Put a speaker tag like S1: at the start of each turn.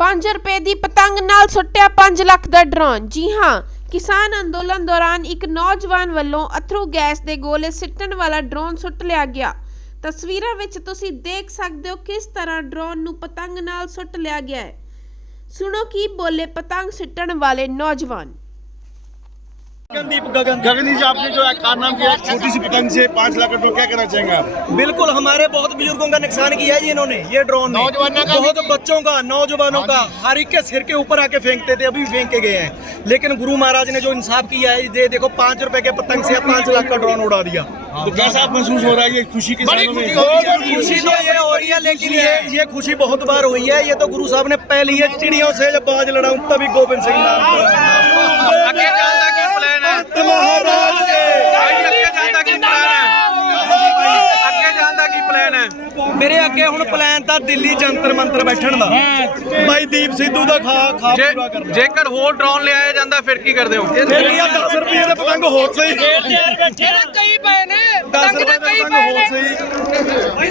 S1: 5 ਰੁਪਏ ਦੀ ਪਤੰਗ ਨਾਲ ਸੁੱਟਿਆ 5 ਲੱਖ ਦਾ ਡਰੋਨ ਜੀ ਹਾਂ, ਕਿਸਾਨ ਅੰਦੋਲਨ ਦੌਰਾਨ ਇੱਕ ਨੌਜਵਾਨ ਵੱਲੋਂ ਅਥਰੂ ਗੈਸ ਦੇ ਗੋਲੇ ਸਿੱਟਣ ਵਾਲਾ ਡਰੋਨ ਸੁੱਟ ਲਿਆ ਗਿਆ। ਤਸਵੀਰਾਂ ਵਿੱਚ ਤੁਸੀਂ ਦੇਖ ਸਕਦੇ ਹੋ ਕਿਸ ਤਰ੍ਹਾਂ ਡਰੋਨ ਨੂੰ ਪਤੰਗ ਨਾਲ ਸੁੱਟ ਲਿਆ ਗਿਆ ਹੈ। ਸੁਣੋ ਕੀ ਬੋਲੇ ਪਤੰਗ ਸਿੱਟਣ ਵਾਲੇ ਨੌਜਵਾਨ।
S2: गगनदीप गगन।
S3: गगनी जी आपने जो कारनाम किया छोटी सी पतंग से पाँच लाख रुपए क्या कहना चाहेंगे आप?
S2: बिल्कुल हमारे बहुत बुज़ुर्गों का नुकसान किया है इन्होंने ये ड्रोन
S3: नौजवानों का
S2: बहुत बच्चों का नौजवानों का हर एक के सिर के ऊपर आके फेंकते थे अभी फेंक के गए हैं। लेकिन गुरु महाराज ने जो इंसाफ किया है ये देखो पाँच रुपए के पतंग से पाँच लाख का ड्रोन उड़ा दिया।
S3: तो कैसा आप महसूस हो रहा है ये खुशी के
S2: बड़ी खुशी खुशी तो ये हो रही है लेकिन ये ये खुशी बहुत बार हुई है। ये तो गुरु साहब ने पहली है चिड़ियों से जब बाज लड़ाऊं तभी गोविंद सिंह नाम।
S4: ਪਲਾਨ ਹੈ?
S2: ਮੇਰੇ ਅੱਗੇ ਹੁਣ ਪਲਾਨ ਤਾਂ ਦਿੱਲੀ ਜੰਤਰ ਮੰਤਰ ਬੈਠਣ ਦਾ। ਬਾਈ ਦੀਪ ਸਿੱਧੂ ਦਾ ਖਾ ਖਾ ਪੂਰਾ ਕਰਨਾ।
S4: ਜੇਕਰ ਹੋਰ ਡਰੋਨ ਲਿਆਇਆ ਜਾਂਦਾ ਫਿਰ ਕੀ ਕਰਦੇ ਹੋ?
S2: ਫਿਰ ਕੀ ਆ 10 ਰੁਪਏ ਦੇ ਪਤੰਗ ਹੋਰ ਸਹੀ।
S5: ਕਈ ਪਏ ਨੇ
S2: 10
S5: ਪਤੰਗ
S2: ਦੇ
S5: ਕਈ ਪਏ ਨੇ।